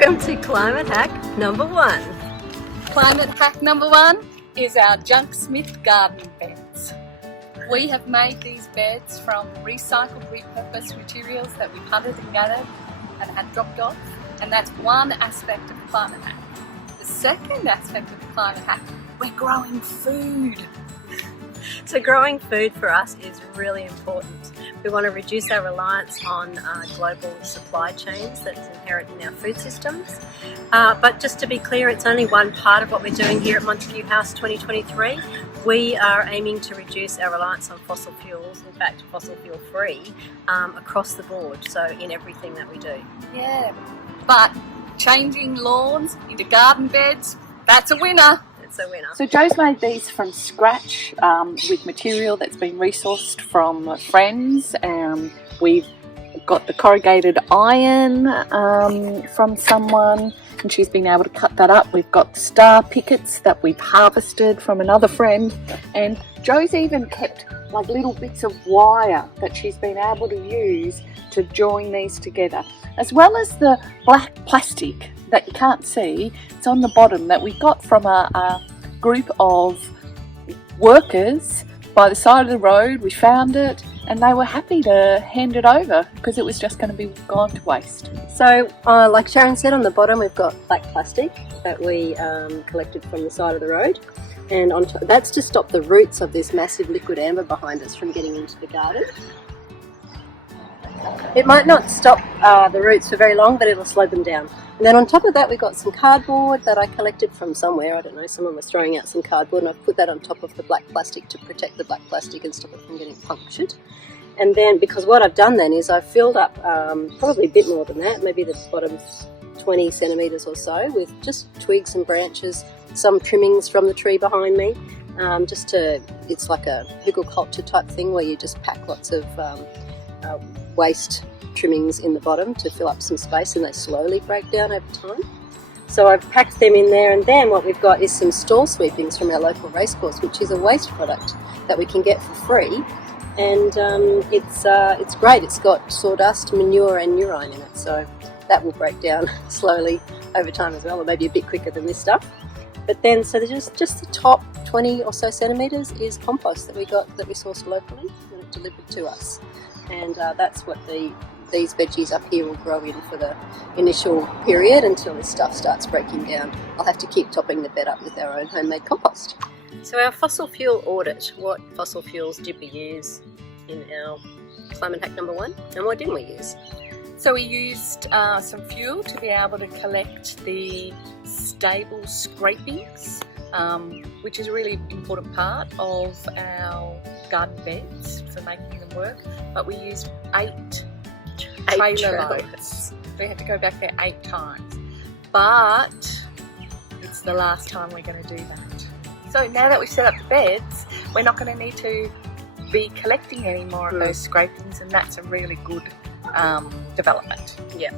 Welcome to Climate Hack number 1. Climate hack number 1 is our Junksmith'd garden beds. We have made these beds from recycled, repurposed materials that we've hunted and gathered and had dropped off, and that's one aspect of the climate hack. The second aspect of the climate hack, we're growing food. So growing food for us is really important. We want to reduce our reliance on global supply chains that's inherent in our food systems. But just to be clear, it's only one part of what we're doing here at Montague House 2023. We are aiming to reduce our reliance on fossil fuels, in fact fossil fuel free, across the board, so in everything that we do. Yeah, but changing lawns into garden beds, that's a winner. A winner. So Jo's made these from scratch with material that's been resourced from friends. We've got the corrugated iron from someone, and she's been able to cut that up. We've got star pickets that we've harvested from another friend, and Jo's even kept like little bits of wire that she's been able to use to join these together, as well as the black plastic that you can't see. It's on the bottom, that we got from a group of workers by the side of the road. We found it and they were happy to hand it over because it was just going to be gone to waste. So like Sharon said, on the bottom we've got black plastic that we collected from the side of the road, and on top, that's to stop the roots of this massive liquid amber behind us from getting into the garden. It might not stop the roots for very long, but it'll slow them down. And then on top of that we've got some cardboard that I collected from somewhere, I don't know, someone was throwing out some cardboard, and I've put that on top of the black plastic to protect the black plastic and stop it from getting punctured. And then, because what I've done then is I've filled up probably a bit more than that, maybe the bottom 20 centimetres or so, with just twigs and branches, some trimmings from the tree behind me, it's like a hugelkultur type thing where you just pack lots of waste trimmings in the bottom to fill up some space, and they slowly break down over time. So I've packed them in there, and then what we've got is some stall sweepings from our local racecourse, which is a waste product that we can get for free, and it's great. It's got sawdust, manure and urine in it, so that will break down slowly over time as well, or maybe a bit quicker than this stuff. But then, so there's just the top 20 or so centimetres is compost that we sourced locally and it delivered to us. And that's what these veggies up here will grow in for the initial period until this stuff starts breaking down. I'll have to keep topping the bed up with our own homemade compost. So our fossil fuel audit, what fossil fuels did we use in our climate hack number 1, and what didn't we use? So we used some fuel to be able to collect the stable scrapings, which is a really important part of our garden beds for making them work. But we used 8 trailer loads. We had to go back there 8 times. But it's the last time we're going to do that. So now that we've set up the beds, we're not going to need to be collecting any more of those scrapings, and that's a really good development. Yeah.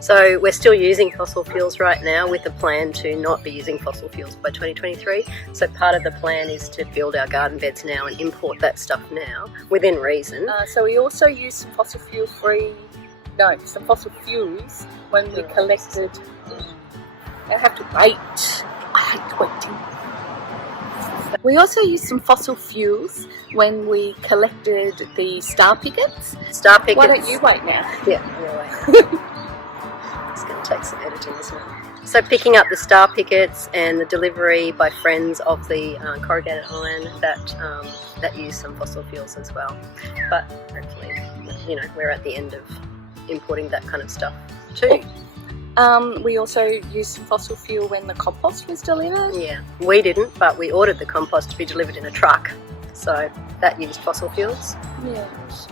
So we're still using fossil fuels right now, with a plan to not be using fossil fuels by 2023. So part of the plan is to build our garden beds now and import that stuff now, within reason. So we also used some fossil fuels when we collected. I have to wait. I hate waiting. We also used some fossil fuels when we collected the star pickets. Why don't you wait now? Yeah, we'll wait. It's going to take some editing, isn't it? So picking up the star pickets and the delivery by friends of the corrugated iron, that used some fossil fuels as well. But hopefully, we're at the end of importing that kind of stuff too. We also used some fossil fuel when the compost was delivered. Yeah, we didn't, but we ordered the compost to be delivered in a truck, so that used fossil fuels. Yeah.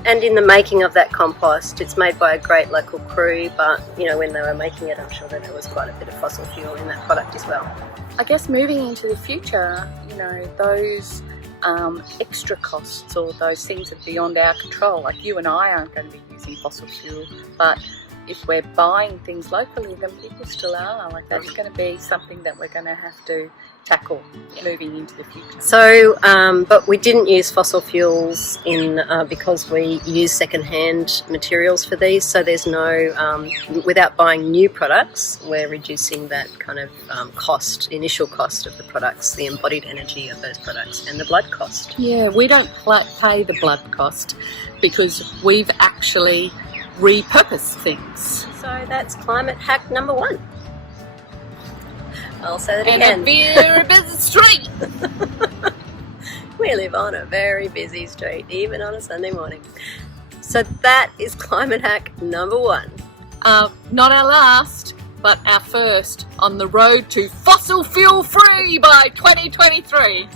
And in the making of that compost, it's made by a great local crew, but when they were making it, I'm sure that there was quite a bit of fossil fuel in that product as well. I guess moving into the future, those extra costs or those things that are beyond our control, like you and I aren't going to be using fossil fuel, but if we're buying things locally, then people still are. Like, that's going to be something that we're going to have to tackle moving into the future. So, but we didn't use fossil fuels because we use second-hand materials for these. So there's no, without buying new products, we're reducing that kind of initial cost of the products, the embodied energy of those products, and the blood cost. Yeah, we don't pay the blood cost because we've actually repurposed things. So that's climate hack number 1. I'll say that And again. a very busy street. We live on a very busy street, even on a Sunday morning. So that is climate hack number 1. Not our last, but our first on the road to fossil fuel free by 2023.